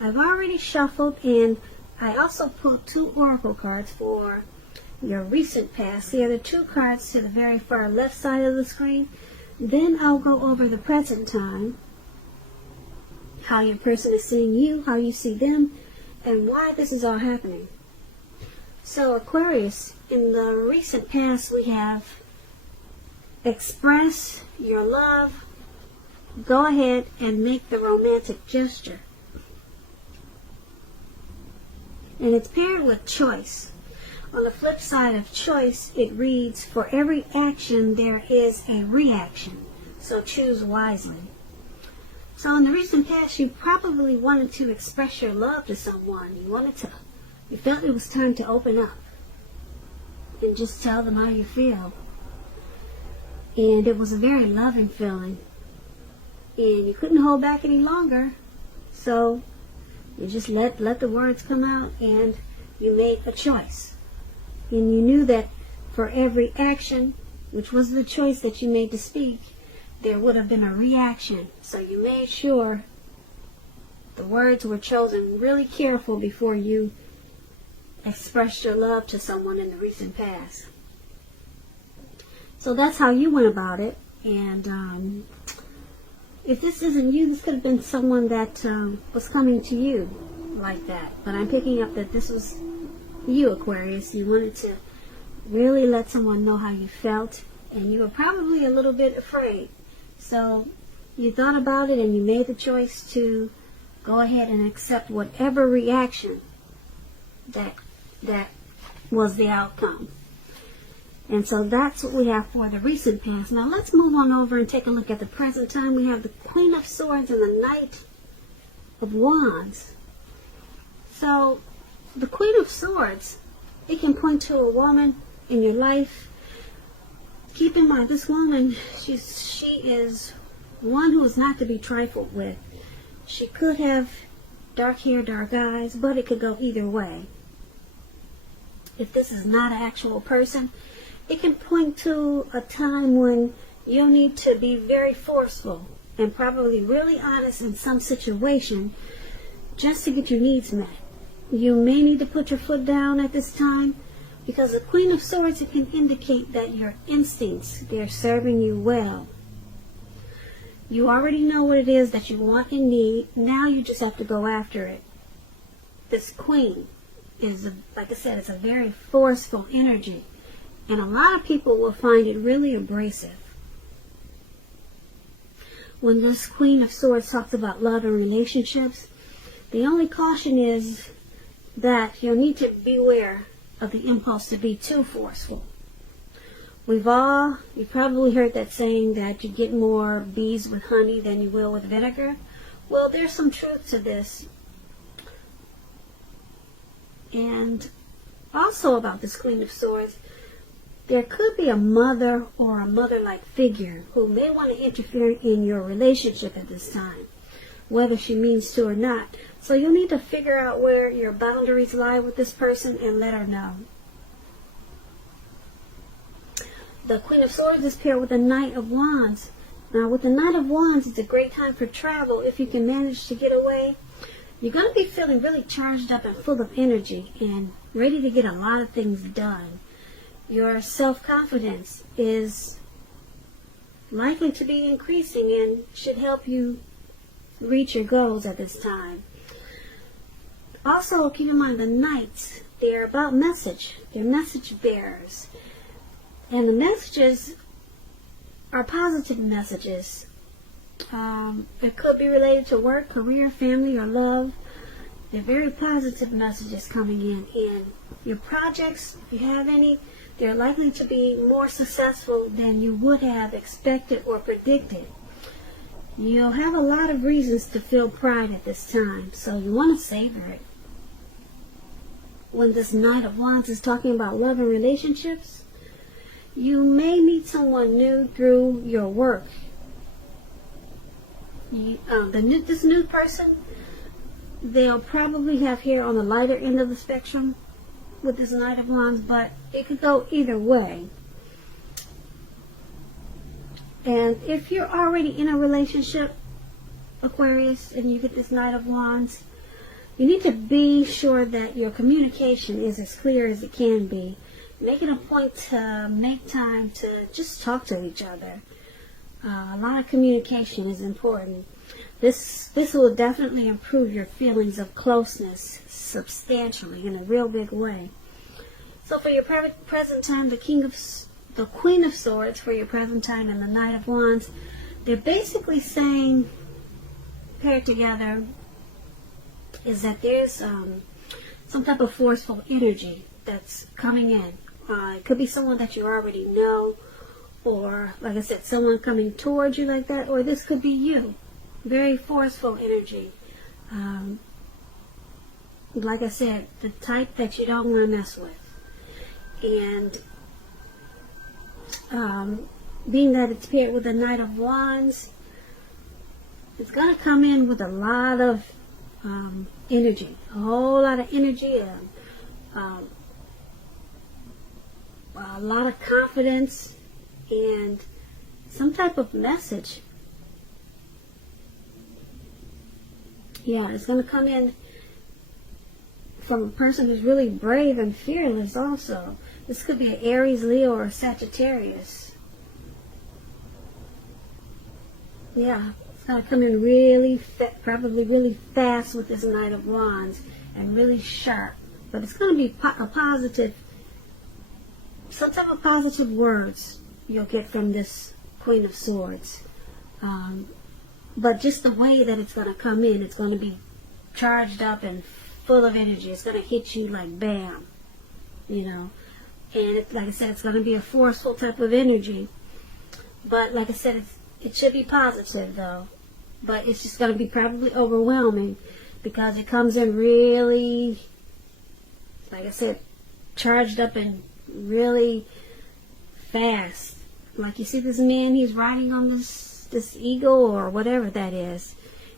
I've already shuffled, and I also pulled 2 oracle cards for your recent past. They are the 2 cards to the very far left side of the screen. Then I'll go over the present time, how your person is seeing you, how you see them, and why this is all happening. So Aquarius, in the recent past we have express your love, go ahead and make the romantic gesture. And it's paired with choice. On the flip side of choice, it reads, for every action there is a reaction, so choose wisely. So in the recent past, you probably wanted to express your love to someone. You felt it was time to open up and just tell them how you feel. And it was a very loving feeling. And you couldn't hold back any longer. So you just let the words come out, and you made a choice. And you knew that for every action, which was the choice that you made to speak, there would have been a reaction. So you made sure the words were chosen really careful before you expressed your love to someone in the recent past. So that's how you went about it. And if this isn't you, this could have been someone that was coming to you like that. But I'm picking up that this was you, Aquarius. You wanted to really let someone know how you felt, and you were probably a little bit afraid. So you thought about it, and you made the choice to go ahead and accept whatever reaction that was the outcome. And so that's what we have for the recent past. Now let's move on over and take a look at the present time. We have the Queen of Swords and the Knight of Wands. So the Queen of Swords, it can point to a woman in your life. Keep in mind, this woman, she is one who is not to be trifled with. She could have dark hair, dark eyes, but it could go either way. If this is not an actual person, it can point to a time when you'll need to be very forceful and probably really honest in some situation just to get your needs met. You may need to put your foot down at this time, because the Queen of Swords, it can indicate that your instincts, they're serving you well. You already know what it is that you want and need. Now you just have to go after it. This Queen is, like I said, it's a very forceful energy. And a lot of people will find it really abrasive. When this Queen of Swords talks about love and relationships, the only caution is that you'll need to beware of the impulse to be too forceful. You probably heard that saying that you get more bees with honey than you will with vinegar. Well, there's some truth to this. And also about this Queen of Swords, there could be a mother or a mother-like figure who may want to interfere in your relationship at this time, whether she means to or not. So you'll need to figure out where your boundaries lie with this person and let her know. The Queen of Swords is paired with the Knight of Wands. Now with the Knight of Wands, it's a great time for travel. If you can manage to get away, you're going to be feeling really charged up and full of energy and ready to get a lot of things done. Your self-confidence is likely to be increasing and should help you reach your goals at this time. Also, keep in mind the Knights, they're about message. They're message bearers. And the messages are positive messages. It could be related to work, career, family, or love. They're very positive messages coming in. And your projects, if you have any, they're likely to be more successful than you would have expected or predicted. You'll have a lot of reasons to feel pride at this time, so you want to savor it. When this Knight of Wands is talking about love and relationships, you may meet someone new through your work. This new person, they'll probably have hair on the lighter end of the spectrum with this Knight of Wands, but it could go either way. And if you're already in a relationship, Aquarius, and you get this Knight of Wands, You need to be sure that your communication is as clear as it can be. Make it a point to make time to just talk to each other. A lot of communication is important. This will definitely improve your feelings of closeness substantially in a real big way. So for your present time, the Queen of Swords for your present time and the Knight of Wands, they're basically saying, paired together, is that there's some type of forceful energy that's coming in. It could be someone that you already know, or, like I said, someone coming towards you like that, or this could be you. Very forceful energy. Like I said, the type that you don't want to mess with. And being that it's paired with the Knight of Wands, it's going to come in with a lot of energy. A whole lot of energy. A lot of confidence. And some type of message. Yeah, it's going to come in from a person who's really brave and fearless also. This could be an Aries, Leo, or Sagittarius. Yeah, it's going to come in really, probably really fast with this Knight of Wands and really sharp. But it's going to be a positive, some type of positive words you'll get from this Queen of Swords. But just the way that it's going to come in, it's going to be charged up and full of energy. It's going to hit you like bam, you know. And like I said, it's going to be a forceful type of energy. But like I said, it should be positive though. But it's just going to be probably overwhelming because it comes in really, like I said, charged up and really fast. Like you see this man, he's riding on this eagle or whatever that is,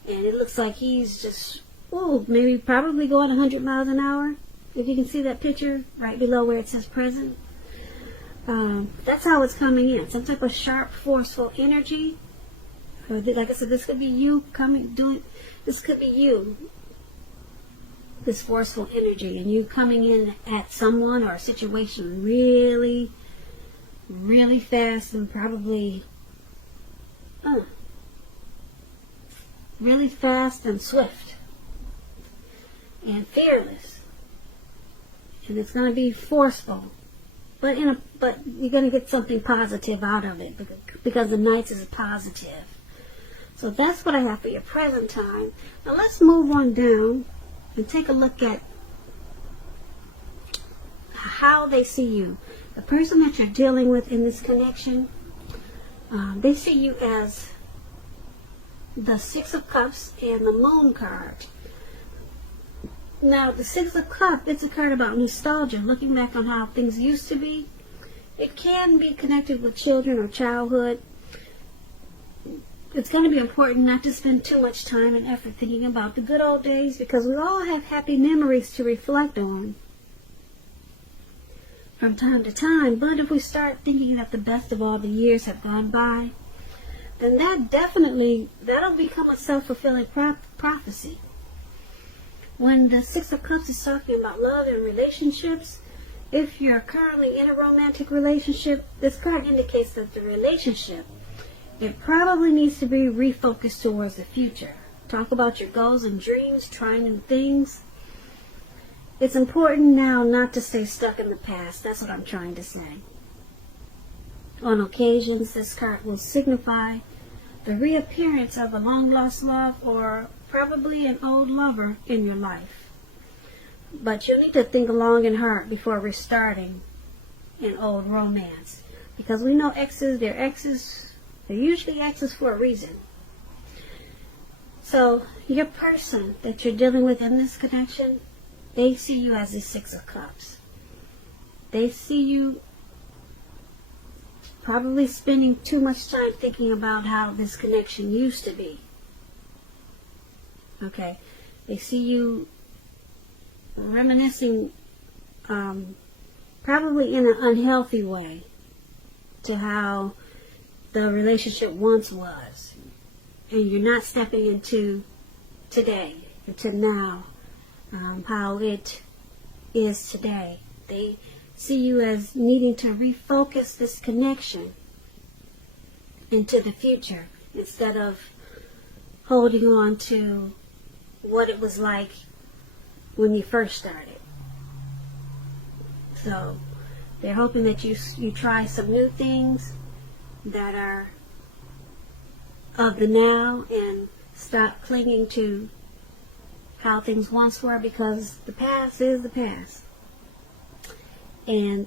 and it looks like he's just maybe probably going 100 miles an hour, if you can see that picture right below where it says present. That's how it's coming in, some type of sharp, forceful energy. Or like I said, this could be you this could be you, this forceful energy, and you coming in at someone or a situation really, really fast and probably really fast and swift and fearless, and it's going to be forceful, but you're going to get something positive out of it because the Knights is positive. So that's what I have for your present time. Now let's move on down and take a look at how they see you. The person that you're dealing with in this connection, they see you as the Six of Cups and the Moon card. Now, the Six of Cups, it's a card about nostalgia, looking back on how things used to be. It can be connected with children or childhood. It's going to be important not to spend too much time and effort thinking about the good old days, because we all have happy memories to reflect on from time to time. But if we start thinking that the best of all the years have gone by, then that'll become a self-fulfilling prophecy. When the Six of Cups is talking about love and relationships, if you're currently in a romantic relationship, this card indicates that the relationship, it probably needs to be refocused towards the future. Talk about your goals and dreams, trying new things. It's important now not to stay stuck in the past. That's what I'm trying to say. On occasions, this card will signify the reappearance of a long-lost love or probably an old lover in your life. But you need to think long and hard before restarting an old romance. Because we know they're usually exes for a reason. So your person that you're dealing with in this connection, they see you as the Six of Cups. They see you probably spending too much time thinking about how this connection used to be. Okay. They see you reminiscing probably in an unhealthy way to how the relationship once was. And you're not stepping into today, into now. how it is today. They see you as needing to refocus this connection into the future instead of holding on to what it was like when you first started. So they're hoping that you try some new things that are of the now and stop clinging to how things once were, because the past is the past. And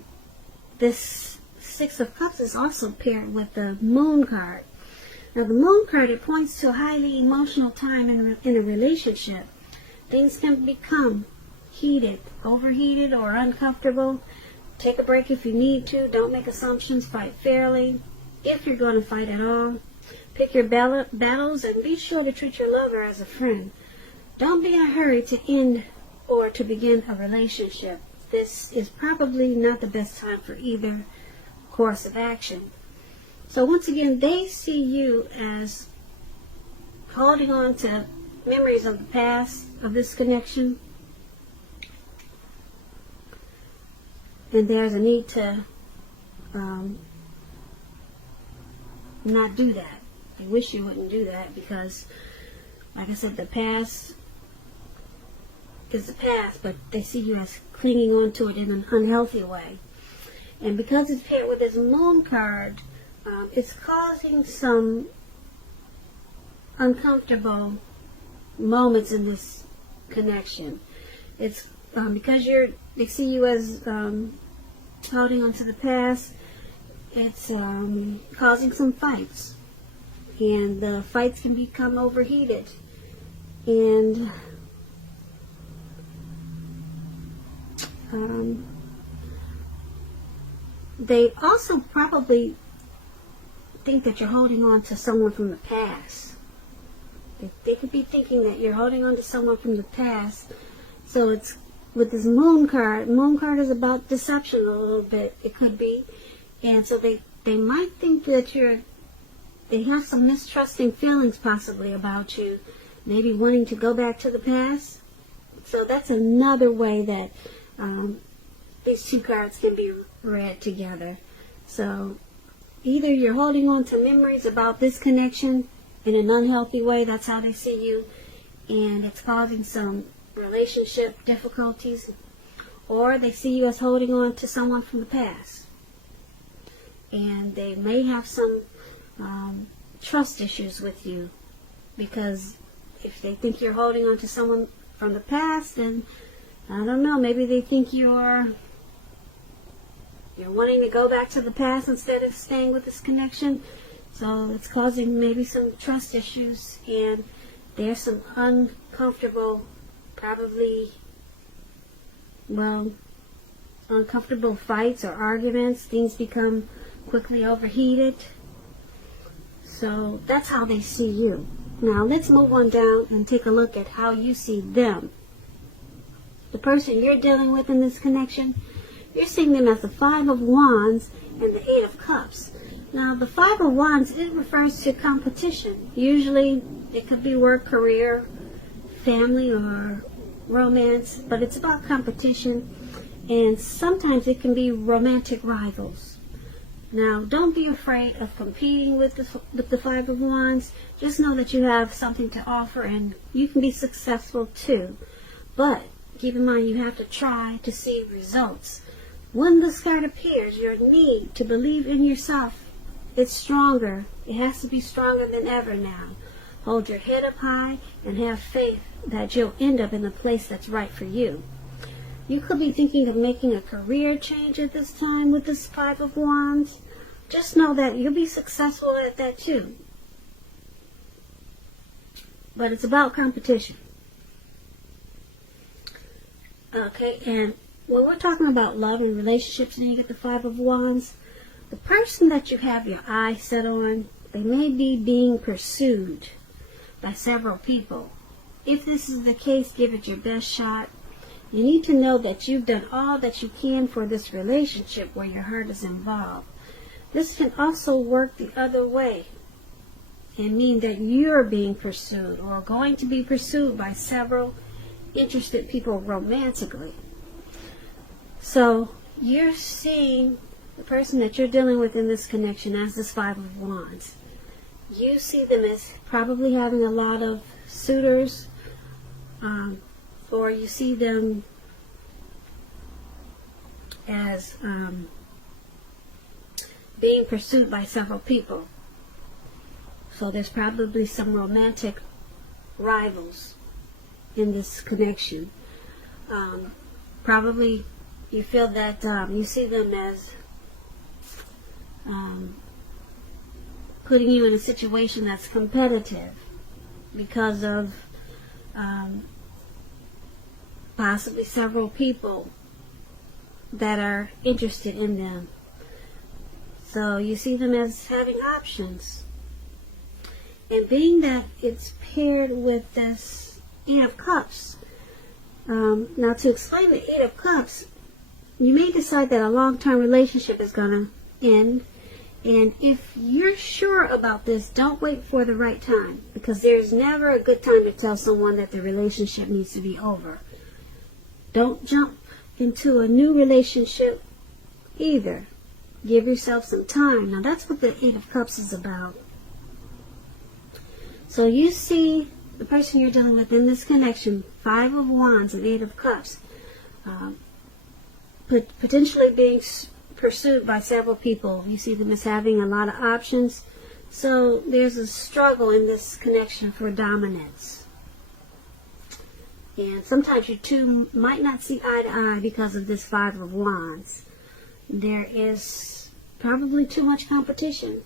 this Six of Cups is also paired with the Moon card. Now the Moon card, it points to a highly emotional time in a relationship. Things can become heated, overheated, or uncomfortable. Take a break if you need to. Don't make assumptions. Fight fairly, if you're going to fight at all. Pick your battles and be sure to treat your lover as a friend. Don't be in a hurry to end or to begin a relationship. This is probably not the best time for either course of action. So once again, they see you as holding on to memories of the past, of this connection. And there's a need to not do that. They wish you wouldn't do that because, like I said, the past is the past, but they see you as clinging on to it in an unhealthy way. And because it's paired with this Moon card, it's causing some uncomfortable moments in this connection. It's because they see you as holding on to the past. It's causing some fights, and the fights can become overheated, and they also probably think that you're holding on to someone from the past. They could be thinking that you're holding on to someone from the past. So it's with this Moon card. Moon card is about deception a little bit. It could be. And so they might think that they have some mistrusting feelings possibly about you. Maybe wanting to go back to the past. So that's another way that these two cards can be read together. So either you're holding on to memories about this connection in an unhealthy way, that's how they see you, and it's causing some relationship difficulties, or they see you as holding on to someone from the past, and they may have some trust issues with you, because if they think you're holding on to someone from the past, then I don't know, maybe they think you're wanting to go back to the past instead of staying with this connection. So it's causing maybe some trust issues, and there's some uncomfortable, probably, uncomfortable fights or arguments. Things become quickly overheated. So that's how they see you. Now let's move on down and take a look at how you see them. The person you're dealing with in this connection, you're seeing them as the Five of Wands and the Eight of Cups. Now, the Five of Wands, it refers to competition. Usually, it could be work, career, family, or romance, but it's about competition, and sometimes it can be romantic rivals. Now, don't be afraid of competing with the Five of Wands. Just know that you have something to offer, and you can be successful too. But keep in mind, you have to try to see results. When this card appears, your need to believe in yourself, it's stronger. It has to be stronger than ever now. Hold your head up high and have faith that you'll end up in a place that's right for you. You could be thinking of making a career change at this time with this Five of Wands. Just know that you'll be successful at that too. But it's about competition. Okay, and when we're talking about love and relationships and you get the Five of Wands, the person that you have your eye set on, they may be being pursued by several people. If this is the case, give it your best shot. You need to know that you've done all that you can for this relationship where your heart is involved. This can also work the other way and mean that you're being pursued or going to be pursued by several interested people romantically. So you're seeing the person that you're dealing with in this connection as this Five of Wands. You see them as probably having a lot of suitors, or you see them as being pursued by several people. So there's probably some romantic rivals in this connection. Probably you feel that you see them as putting you in a situation that's competitive because of possibly several people that are interested in them. So you see them as having options. And being that it's paired with this Eight of Cups, now to explain the Eight of Cups, you may decide that a long-term relationship is going to end. And if you're sure about this, don't wait for the right time, because there's never a good time to tell someone that the relationship needs to be over. Don't jump into a new relationship either. Give yourself some time. Now that's what the Eight of Cups is about. So you see the person you're dealing with in this connection, Five of Wands and Eight of Cups, potentially being pursued by several people. You see them as having a lot of options. So there's a struggle in this connection for dominance. And sometimes you two might not see eye to eye because of this Five of Wands. There is probably too much competition.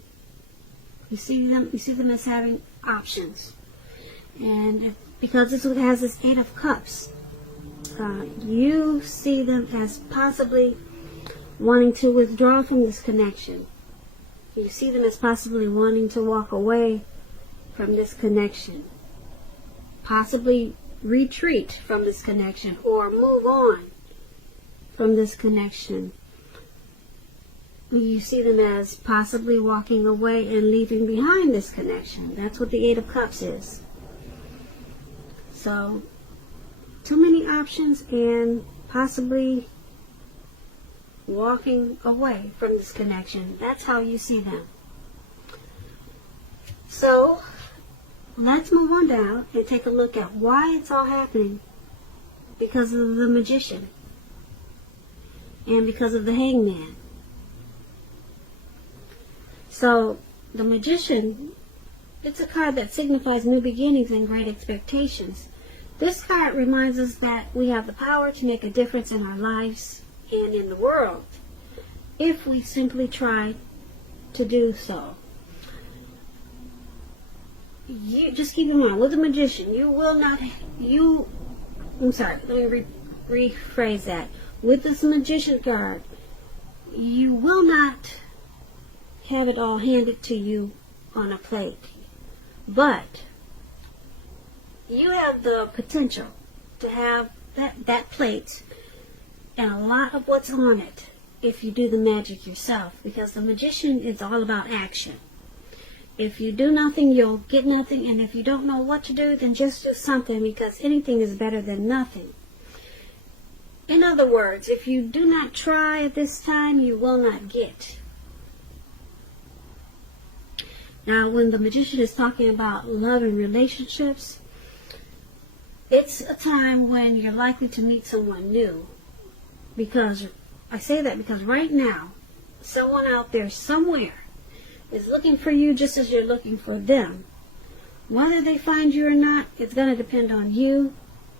You see them as having options. And because this one has this Eight of Cups, you see them as possibly wanting to withdraw from this connection. You see them as possibly wanting to walk away from this connection. Possibly retreat from this connection or move on from this connection. You see them as possibly walking away and leaving behind this connection. That's what the Eight of Cups is. So, too many options and possibly walking away from this connection. That's how you see them. So, let's move on down and take a look at why it's all happening. Because of the Magician and because of the Hangman. So, the Magician, it's a card that signifies new beginnings and great expectations. This card reminds us that we have the power to make a difference in our lives and in the world if we simply try to do so. You just keep in mind, with the Magician, let me rephrase that. With this Magician card, you will not have it all handed to you on a plate. But you have the potential to have that plate and a lot of what's on it if you do the magic yourself, because the Magician is all about action. If you do nothing, you'll get nothing, and if you don't know what to do, then just do something, because anything is better than nothing. In other words, if you do not try at this time, you will not get. Now, when the Magician is talking about love and relationships, it's a time when you're likely to meet someone new. Because, I say that because right now, someone out there somewhere is looking for you just as you're looking for them. Whether they find you or not, it's going to depend on you.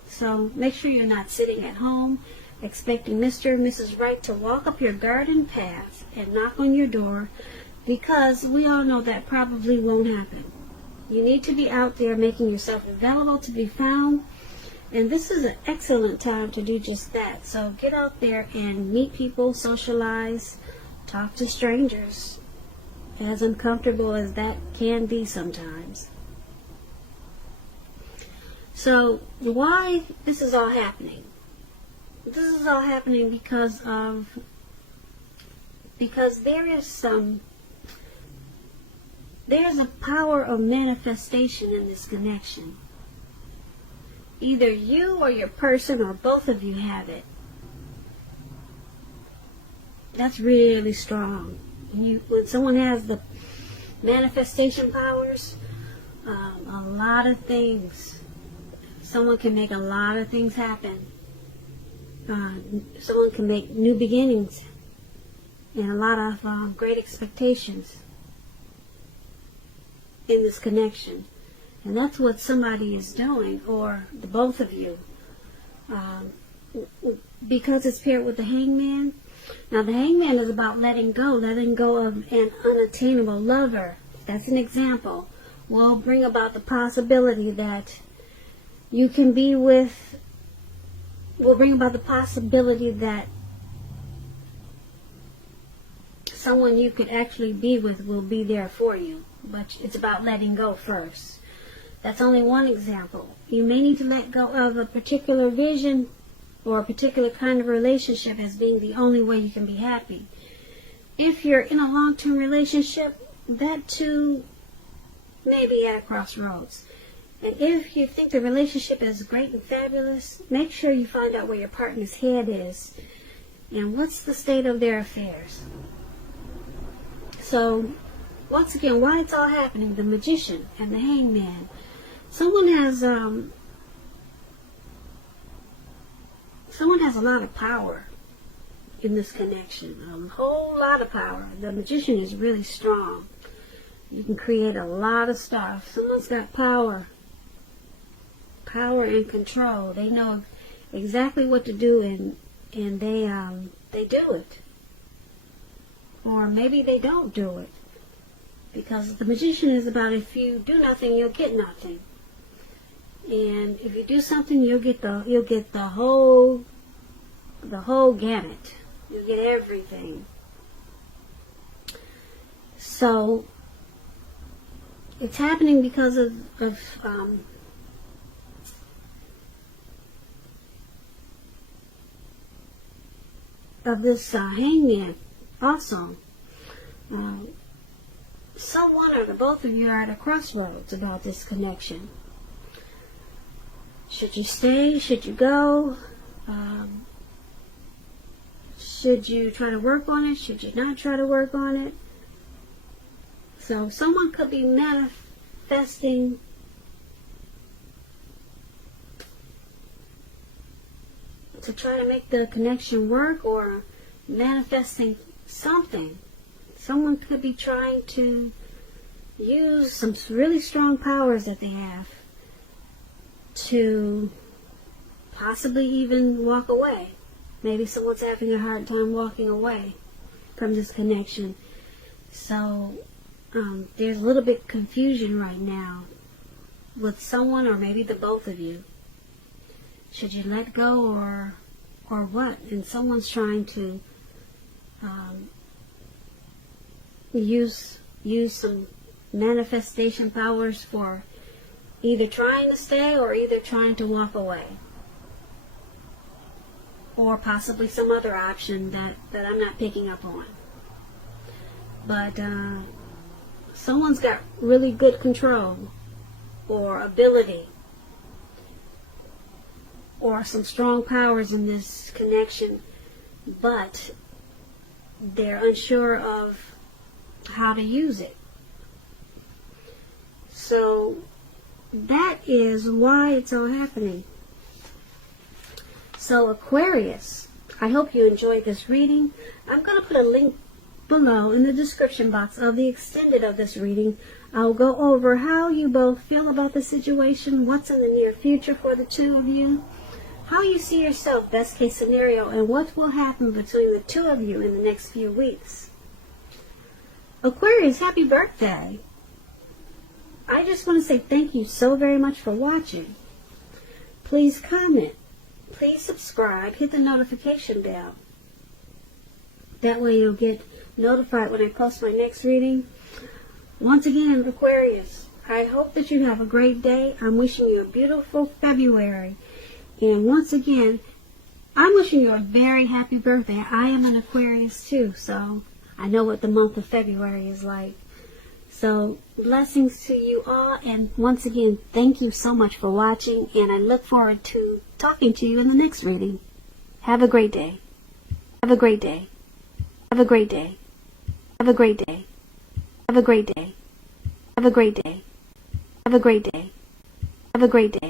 So make sure you're not sitting at home expecting Mr. or Mrs. Right to walk up your garden path and knock on your door, because we all know that probably won't happen. You need to be out there making yourself available to be found, and this is an excellent time to do just that. So get out there and meet people, socialize, talk to strangers, as uncomfortable as that can be sometimes. So why this is all happening? This is all happening because there's a power of manifestation in this connection. Either you or your person or both of you have it. That's really strong. When someone has the manifestation powers, a lot of things, someone can make a lot of things happen. Someone can make new beginnings and a lot of great expectations in this connection. And that's what somebody is doing, or the both of you. Because it's paired with the hangman. Now the hangman is about letting go of an unattainable lover. That's an example. Will bring about the possibility that you can be with, will bring about the possibility that someone you could actually be with will be there for you. But it's about letting go first. That's only one example. You may need to let go of a particular vision or a particular kind of relationship as being the only way you can be happy. If you're in a long-term relationship, that too may be at a crossroads. And if you think the relationship is great and fabulous, make sure you find out where your partner's head is and what's the state of their affairs. So, once again, why it's all happening, the magician and the hangman. Someone has a lot of power in this connection, a whole lot of power. The magician is really strong. You can create a lot of stuff. Someone's got power and control. They know exactly what to do, and they do it. Or maybe they don't do it, because the magician is about, if you do nothing, you'll get nothing. And if you do something, you'll get the whole gamut. You'll get everything. So it's happening because of this hangman also. Someone or the both of you are at a crossroads about this connection. Should you stay? Should you go? Should you try to work on it? Should you not try to work on it? So someone could be manifesting to try to make the connection work, or manifesting something. Someone could be trying to use some really strong powers that they have to possibly even walk away. Maybe someone's having a hard time walking away from this connection. So there's a little bit of confusion right now with someone, or maybe the both of you. Should you let go or what? And someone's trying to use some manifestation powers for either trying to stay or either trying to walk away. Or possibly some other option that I'm not picking up on. But someone's got really good control or ability or some strong powers in this connection, but they're unsure of how to use it. So that is why it's all happening. So Aquarius, I hope you enjoyed this reading. I'm going to put a link below in the description box of the extended of this reading. I'll go over how you both feel about the situation, what's in the near future for the two of you, how you see yourself, best case scenario, and what will happen between the two of you in the next few weeks. Aquarius, happy birthday. I just want to say thank you so very much for watching. Please comment. Please subscribe. Hit the notification bell. That way you'll get notified when I post my next reading. Once again, Aquarius, I hope that you have a great day. I'm wishing you a beautiful February. And once again, I'm wishing you a very happy birthday. I am an Aquarius too, so I know what the month of February is like. So blessings to you all, and once again, thank you so much for watching, and I look forward to talking to you in the next reading. Have a great day. Have a great day. Have a great day. Have a great day. Have a great day. Have a great day. Have a great day. Have a great day.